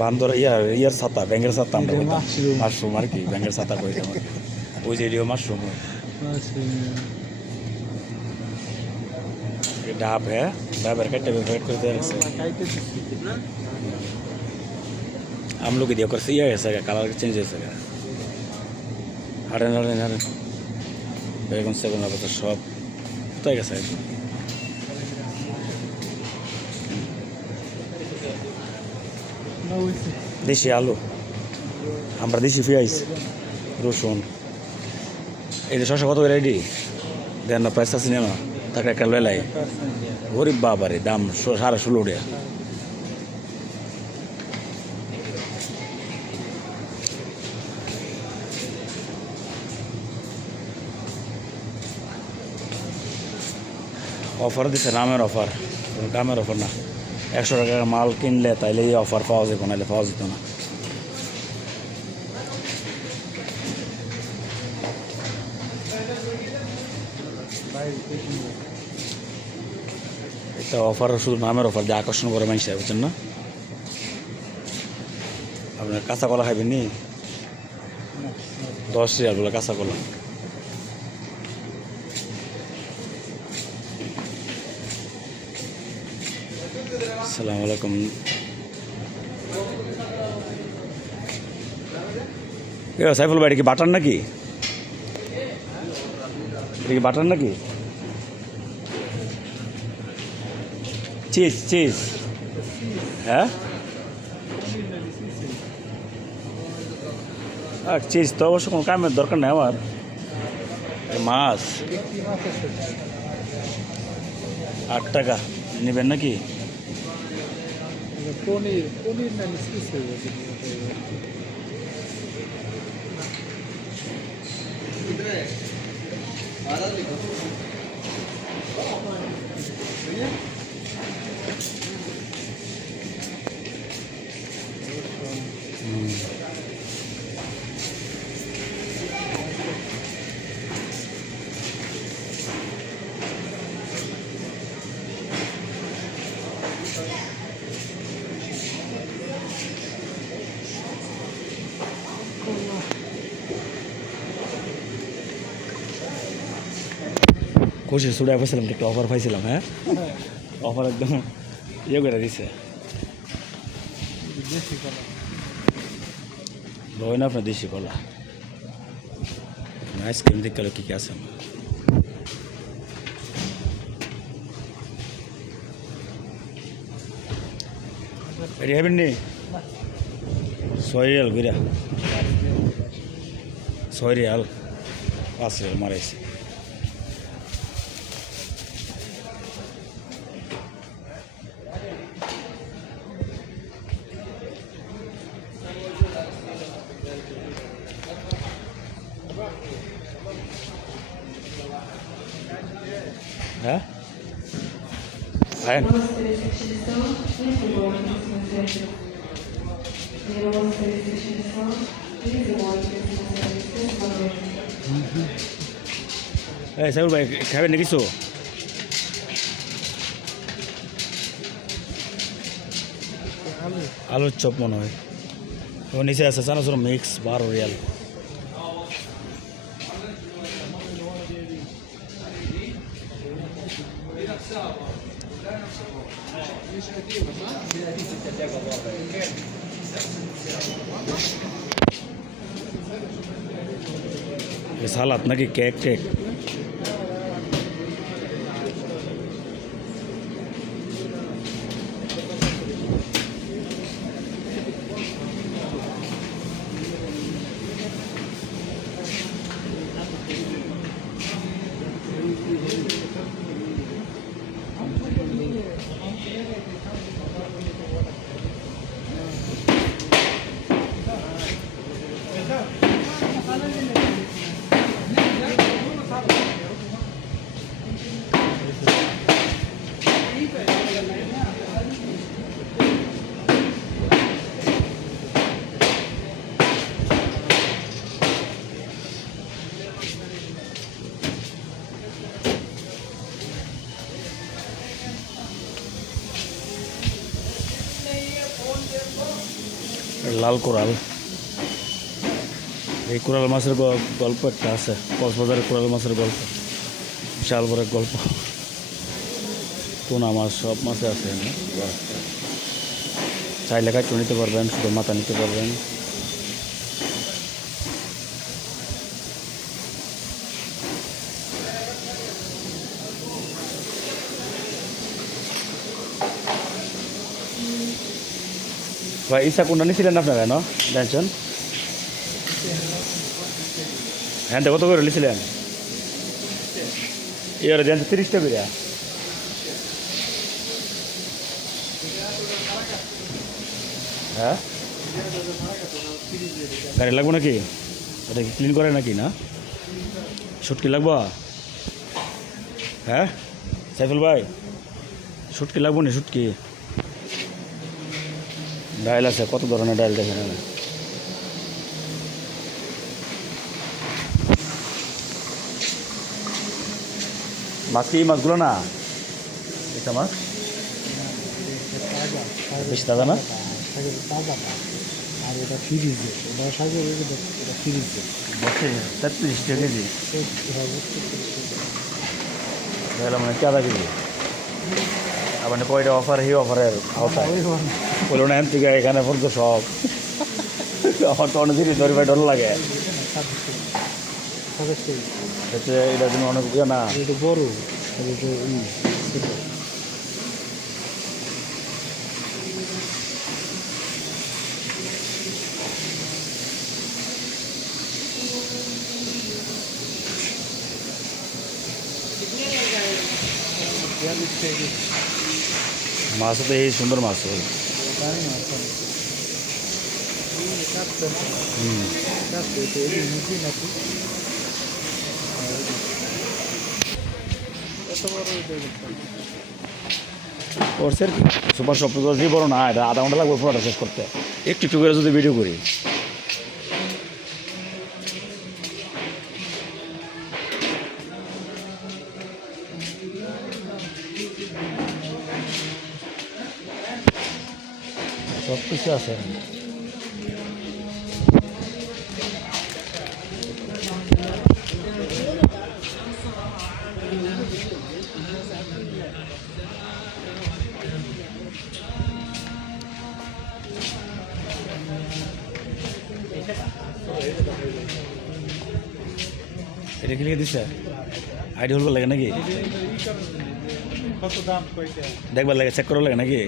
বান্দর ইয়ার ইয়ার ছাতা ব্যাঙ্গের ছাতা আমরা এটা বলতাম মাশরুম আর কি ব্যাঙ্গের ছাতা কইতাম আর কি। ওই যে এডিও মাশরুম। ডাব হ্যাঁ ডাবের কাটতে প্যাকেট করে। আমলকি দিয়ে করছে ইয়ে হয়েছে কালার চেঞ্জ হয়েছে হারেন হারেন হারেন বেগুন সেগুন আপাতত সব কোথায় গেছে একদম না হইছে। দেশি আলু। আমরা দেশি পেঁয়াজ, রসুন। এই যে শশা কত রেডি? দেন না প্রাইস আছে না তাকে একটা লেলাই গরিব বাবারে, দাম সাড়ে ষোলো টাকা। অফার দিছে নামের অফার। দামের অফার না। একশো টাকার মাল কিনলে তাইলে এই অফার পাওয়া যেত নাহলে পাওয়া যেত না। এটা অফার শুধু নামের অফার দিয়ে আকর্ষণ করে মানুষ বুঝছেন না? আপনার কাঁচা কলা খাবেন নি। দশ রিয়াল বলে কাঁচা কলা আসসালামু আলাইকুম। সাইফুল ভাই কি বাটার নাকি? এটা কি বাটার নাকি? Cheese cheese. হ্যাঁ? আর চিজ তো অবশ্য কোনো কামের দরকার নেই আমার। মাছ? আট টাকা। নেবেন নাকি? পনির পনির না মিষ্টি ছিল খুশি সুড়ে পাইছিলাম একটা অফার পাইছিলাম হ্যাঁ? অফার একদম ইয়ে করে দিছে। লয় না আপনার দেশি কলা। আইসক্রিম দেখতে কী কী আছে? এটি হবেন নি? ছয় রিয়াল ঘুরা ছয় রিয়াল পাঁচ রিয়াল মারাইছে। আয়েন এই সাইবুল ভাই খাবেন না কিছু আলু আলুর চপ মনে হয় নিচে আছে চানাচুর মিক্স বারো রিয়াল সালাদ নাকি কেক কেক লাল কোরাল। এই কোরাল মাছের গল্প একটা আছে। কক্সবাজারের কোরাল মাছের গল্প। বিশাল বড় গল্প। টুনা মাছ, সব মাছে আছে। চাইলে কাজ নিতে পারবেন, শুধু মাথা নিতে পারবেন। ভাই ইসা কোনটা নিয়েছিলেন আপনারা ন? জানছেন হ্যাঁ কত করে নিয়েছিলেন এবার দেন তিরিশটা করে। হ্যাঁ? গাড়ি লাগবো নাকি? ওটা কি ক্লিন করে নাকি না? শুটকি লাগবো? হ্যাঁ? সাইফুল ভাই শুটকি লাগবো না শুটকি ডাইল আছে, কত ধরনের ডাইল দেখেন। মাছ কি মাছগুলো না? এটা মাছ? বেশি দাদা না? আর এটা ফ্রিজে ওটা সাগরের এটা এটা ফ্রিজে তেত্রিশ টাকা কেজি। তাহলে মানে কেজি। আবার না কয়টা অফার এই অফারের আওতায়। বলল না থেকে এখানে পর্যন্ত সব। আমার তো অনেক জিনিস ধরে ডর লাগে। এটার জন্য অনেক না। বড়। এটা ই ছোট। বিয়াল্লিশ কেজি মাছ তো এই সুন্দর মাছ হবে সুপার সপ্তাহ বড় না এটা আধা ঘণ্টা লাগবে ফটোটা শেষ করতে একটু একটু করে যদি ভিডিও করি সব কিছু আছে। এটা কি লিখে দিচ্ছে আইডি হলবার লাগে নাকি? দেখবার লাগে চেক করার লাগে নাকি?